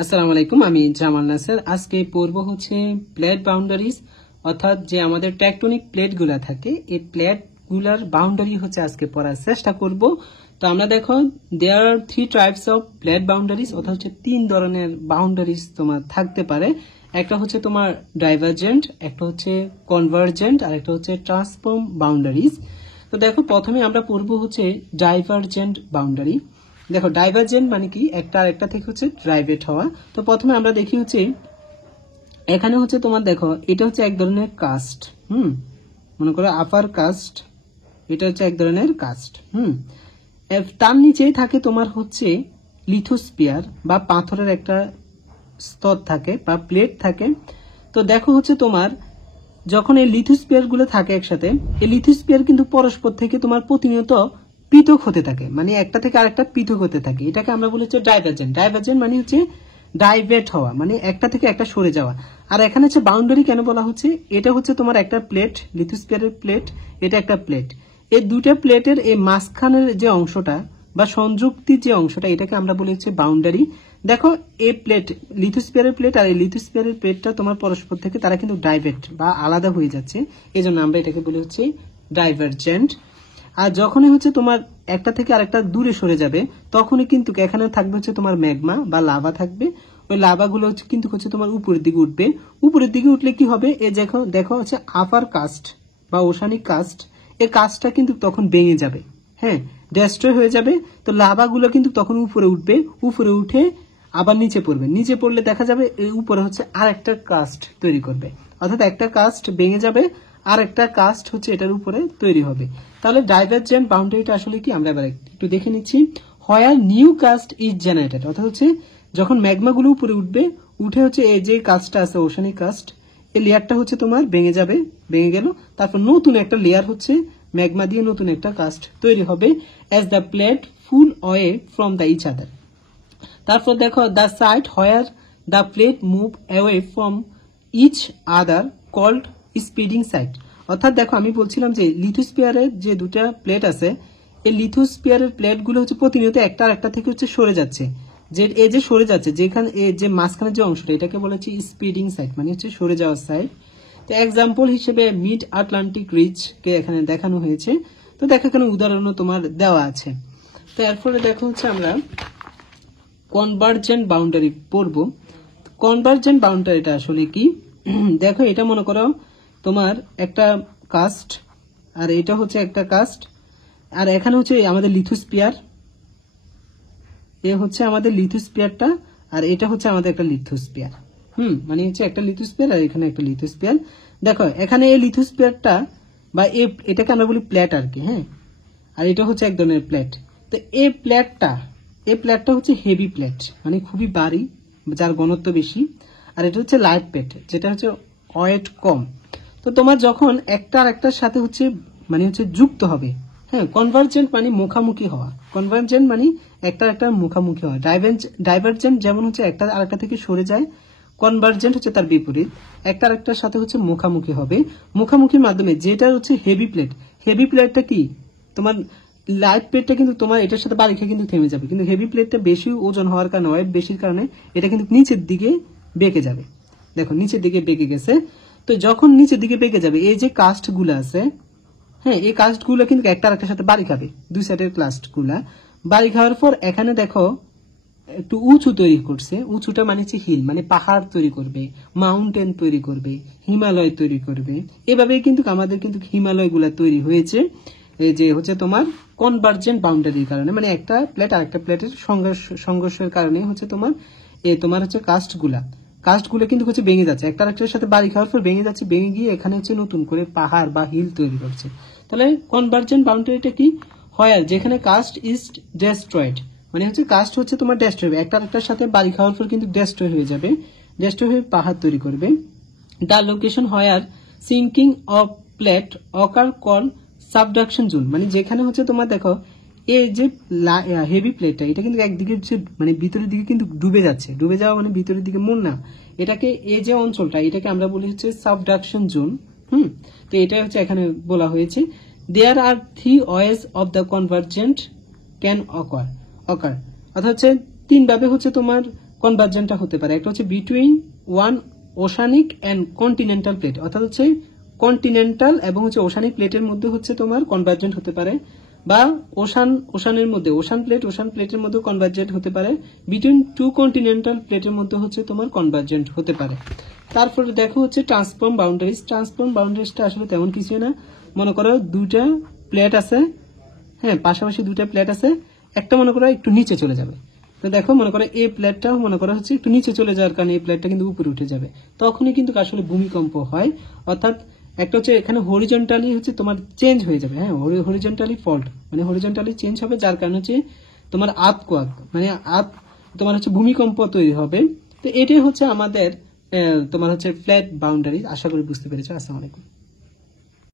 আসসালামু আলাইকুম, আমি জামাল নাসের। আজকে পড়ব হচ্ছে প্লেট বাউন্ডারিজ, অর্থাৎ যে আমাদের টেকটনিক প্লেট গুলা থাকে এই প্লেট গুলার বাউন্ডারি হচ্ছে আজকে পড়ার চেষ্টা করব। তো আমরা দেখো দেয়ার are 3 types of plate boundaries, অর্থাৎ হচ্ছে 3 ধরনের বাউন্ডারিজ তোমার থাকতে পারে। একটা হচ্ছে তোমার ডাইভারজেন্ট, একটা হচ্ছে কনভার্জেন্ট, আর একটা হচ্ছে ট্রান্সফর্ম বাউন্ডারিজ। তো দেখো প্রথমে আমরা পড়বো হচ্ছে ডাইভারজেন্ট বাউন্ডারি। দেখো ডাইভারজেন্ট মানে কি, একটা আরেকটা থেকে হচ্ছে ড্রাইভেট হওয়া। তো প্রথমে আমরা দেখি হচ্ছে এখানে হচ্ছে তোমার দেখো এটা হচ্ছে এক ধরনের কাস্ট, মনে করো আপার কাস্ট, এটা হচ্ছে এক ধরনের কাস্ট। তার নিচেই থাকে তোমার হচ্ছে লিথোস্পিয়ার বা পাথরের একটা স্তর থাকে বা প্লেট থাকে। তো দেখো হচ্ছে তোমার যখন এই লিথোস্পিয়ার গুলো থাকে একসাথে, এই লিথোস্পিয়ার কিন্তু পরস্পর থেকে তোমার প্রতিনিয়ত পৃথক হতে থাকে, মানে একটা থেকে আরেকটা পৃথক হতে থাকে। এটাকে আমরা বলি হচ্ছে ডাইভারজেন্ট। ডাইভারজেন্ট মানে হচ্ছে ডাইভেট হওয়া, মানে একটা থেকে একটা সরে যাওয়া। আর এখানে হচ্ছে বাউন্ডারি কেন বলা হচ্ছে, এটা হচ্ছে তোমার একটা প্লেট, লিথোস্পিয়ারের প্লেট, এটা একটা প্লেট। এই দুইটা প্লেটের এই মাঝখানের যে অংশটা বা সংযুক্তির যে অংশটা, এটাকে আমরা বলি হচ্ছে বাউন্ডারি। দেখো এই প্লেট, লিথোস্পিয়ারের প্লেট আর এই লিথোস্পিয়ারের প্লেটটা তোমার পরস্পর থেকে তারা কিন্তু ডাইভেট বা আলাদা হয়ে যাচ্ছে, এই জন্য আমরা এটাকে বলি হচ্ছে ডাইভারজেন্ট। আর যখনই হচ্ছে তোমার একটা থেকে আরেকটা দূরে সরে যাবে, তখনই কিন্তু এখানে থাকবে হচ্ছে তোমার ম্যাগমা বা লাভা থাকবে। ওই লাভাগুলো হচ্ছে কিন্তু হচ্ছে তোমার উপরের দিকে উঠবে। উপরের দিকে উঠলে কি হবে, এই দেখো দেখো হচ্ছে আপার কাস্ট বা ওশানিক কাস্ট, এই কাস্টটা কিন্তু তখন ভেঙে যাবে, ডেস্ট্রয় হয়ে যাবে। তো লাভাগুলো কিন্তু তখন উপরে উঠবে, উপরে উঠে আবার নিচে পড়বে। নিচে পড়লে দেখা যাবে এর উপরে হচ্ছে আর একটা কাস্ট তৈরি করবে, অর্থাৎ একটা কাস্ট ভেঙে যাবে আর একটা কাস্ট হচ্ছে এটার উপরে তৈরি হবে। তাহলে ডাইভারজেন্ট বাউন্ডারিটা আসলে কি আমরা এবার একটু দেখে নিচ্ছি। হোয়ার নিউ কাস্ট ইজ জেনারেটেড, অর্থাৎ হচ্ছে যখন ম্যাগমা গুলো উপরে উঠবে, উঠে হচ্ছে এই যে কাস্টটা আছে ওশানিক কাস্ট, এই লেয়ারটা হচ্ছে তোমার ভেঙে যাবে, ভেঙে গেল, তারপর নতুন একটা লেয়ার হচ্ছে ম্যাগমা দিয়ে নতুন একটা কাস্ট তৈরি হবে as the plate pull away from the each other. তারপর দেখো the side where the plate move away from each other called spreading side. অর্থাৎ দেখো আমি বলছিলাম যে লিথোস্পিয়ারের যে দুটা প্লেট আছে, এই লিথোস্পিয়ারের প্লেটগুলো হচ্ছে প্রতিনিয়ত একটা আর একটা থেকে হচ্ছে সরে যাচ্ছে। যে এই যে সরে যাচ্ছে, যেখানে এই যে মাঝখানের যে অংশটা, এটাকে বলা হচ্ছে স্পিডিং সাইড, মানে হচ্ছে সরে যাওয়ার সাইড। তো এক্সাম্পল হিসেবে মিড আটলান্টিক রিচ কে এখানে দেখানো হয়েছে। তো দেখো এখানে উদাহরণও তোমার দেওয়া আছে। তো এর ফলে দেখো হচ্ছে আমরা কনভার্জেন্ট বাউন্ডারি পড়ব। কনভার্জেন্ট বাউন্ডারিটা আসলে কি, দেখো এটা মনে করো তোমার একটা কাস্ট, আর এটা হচ্ছে একটা কাস্ট, আর এখানে হচ্ছে আমাদের লিথোস্পিয়ার, এ হচ্ছে আমাদের লিথোস্পিয়ারটা, আর এটা হচ্ছে আমাদের একটা লিথোস্পিয়ার। মানে হচ্ছে একটা লিথোস্পিয়ার আর এখানে একটা লিথোস্পিয়ার। দেখো এখানে এই লিথোস্পিয়ারটা বা এটাকে আমরা বলি প্লেট আর কি, আর এটা হচ্ছে এক ধরনের প্লেট। তো এই প্লেটটা হচ্ছে হেভি প্লেট, মানে খুবই ভারী, যার ঘনত্ব বেশি। আর এটা হচ্ছে লাইট প্লেট, যেটা হচ্ছে ওয়েট কম। তো তোমার যখন একটা আর একটার সাথে হচ্ছে মানে হচ্ছে যুক্ত হবে, কনভার্জেন্ট মানে মুখামুখি হওয়া, কনভার্জেন্ট মানে একটা একটা মুখামুখি হওয়া। ডাইভারজেন্ট যেমন হচ্ছে একটা আরেকটা থেকে সরে যায়, কনভার্জেন্ট হচ্ছে তার বিপরীত, একটা আরেকটার সাথে হচ্ছে মুখামুখি হবে। মুখামুখির মাধ্যমে যেটা হচ্ছে হেভি প্লেট, হেভি প্লেটটা কি তোমার লাইট প্লেটটা কিন্তু তোমার এটার সাথে বাড়ি খেয়ে কিন্তু থেমে যাবে, কিন্তু হেভি প্লেটটা বেশি ওজন হওয়ার কারণে, ওয়েট বেশির কারণে এটা কিন্তু নিচের দিকে বেঁকে যাবে। দেখো নিচের দিকে বেঁকে গেছে। তো যখন নিচের দিকে বেঁকে যাবে, এই যে কাস্ট গুলো আছে, এই কাস্ট গুলো কিন্তু একটা আরেকটার সাথে বাড়ি খাবে, দুই সাইডের কাস্ট গুলা বাড়ি খাওয়ার পর এখানে দেখো একটু উঁচু তৈরি করছে। উঁচুটা মানে হচ্ছে হিল, মানে পাহাড় তৈরি করবে, মাউন্টেন তৈরি করবে, হিমালয় তৈরি করবে। এভাবেই কিন্তু আমাদের কিন্তু হিমালয় গুলা তৈরি হয়েছে, এই যে হচ্ছে তোমার কনভার্জেন্ট বাউন্ডারির কারণে, মানে একটা প্লেট আর একটা প্লেটের সংঘর্ষের কারণে হচ্ছে তোমার হচ্ছে কাস্টগুলো কিন্তু হচ্ছে ভেঙে যাচ্ছে, একটা আরেকটার সাথে বাড়ি খাওয়ার পর ভেঙে যাচ্ছে, ভেঙে গিয়ে এখানে হচ্ছে নতুন করে পাহাড় বা হিল তৈরি করছে। তাহলে কনভার্জেন্ট বাউন্ডারিটা কি, হয় যেখানে কাস্ট ইজ ডেস্ট্রয়েড, মানে হচ্ছে কাস্ট হচ্ছে তোমার ডেস্ট্রয় হবে, একটা আরেকটার সাথে বাড়ি খাওয়ার পর কিন্তু ডেস্ট্রয় হয়ে যাবে, ডেস্ট্রয় হয়ে পাহাড় তৈরি করবে। The location where sinking of plate ochre call subduction zone, মানে যেখানে হচ্ছে তোমার দেখো এই যে হেভি প্লেটটা, এটা কিন্তু একদিকে হচ্ছে মানে ভিতরের দিকে কিন্তু ডুবে যাচ্ছে, ডুবে যাওয়া মানে ভিতরের দিকে মন না, এটাকে এই যে অঞ্চলটা, এটাকে আমরা বলি হচ্ছে সাবডাকশন জোন। তো এটা হচ্ছে এখানে বলা হয়েছে। There are 3 ways of the convergent can occur, অর্থাৎ হচ্ছে 3 ভাবে হচ্ছে তোমার কনভার্জেন্টটা হতে পারে। একটা হচ্ছে between one oceanic and continental plate, অর্থাৎ হচ্ছে কন্টিনেন্টাল এবং হচ্ছে ওশানিক প্লেটের মধ্যে হচ্ছে তোমার কনভার্জেন্ট হতে পারে, বা ওশানের মধ্যে ওশান প্লেটের মধ্যে কনভার্জেন্ট হতে পারে, বিটুইন টু কন্টিনেন্টাল প্লেটের মধ্যে হচ্ছে তোমার কনভার্জেন্ট হতে পারে। তারপরে দেখো হচ্ছে ট্রান্সফর্ম বাউন্ডারিজটা আসলে তেমন কিছু না। মনে করো দুইটা প্লেট আছে, হ্যাঁ পাশাপাশি দুইটা প্লেট আছে, একটা মনে করো একটু নিচে চলে যাবে। তো দেখো মনে করো এই প্লেটটাও মনে করা হচ্ছে একটু নিচে চলে যাওয়ার কারণে এই প্লেটটা কিন্তু উপরে উঠে যাবে, তখনই কিন্তু আসলে ভূমিকম্প হয়। অর্থাৎ একটা হচ্ছে এখানে হরিজন্টালি হচ্ছে তোমার চেঞ্জ হয়ে যাবে, হ্যাঁ হরিজন্টালি ফল্ট মানে হরিজন্টালি চেঞ্জ হবে, যার কারণে হচ্ছে তোমার আর্থকোয়াক মানে তোমার হচ্ছে ভূমিকম্প তৈরি হবে। তো এটাই হচ্ছে আমাদের তোমার হচ্ছে ফ্ল্যাট বাউন্ডারি। আশা করি বুঝতে পেরেছো। আসসালামু আলাইকুম।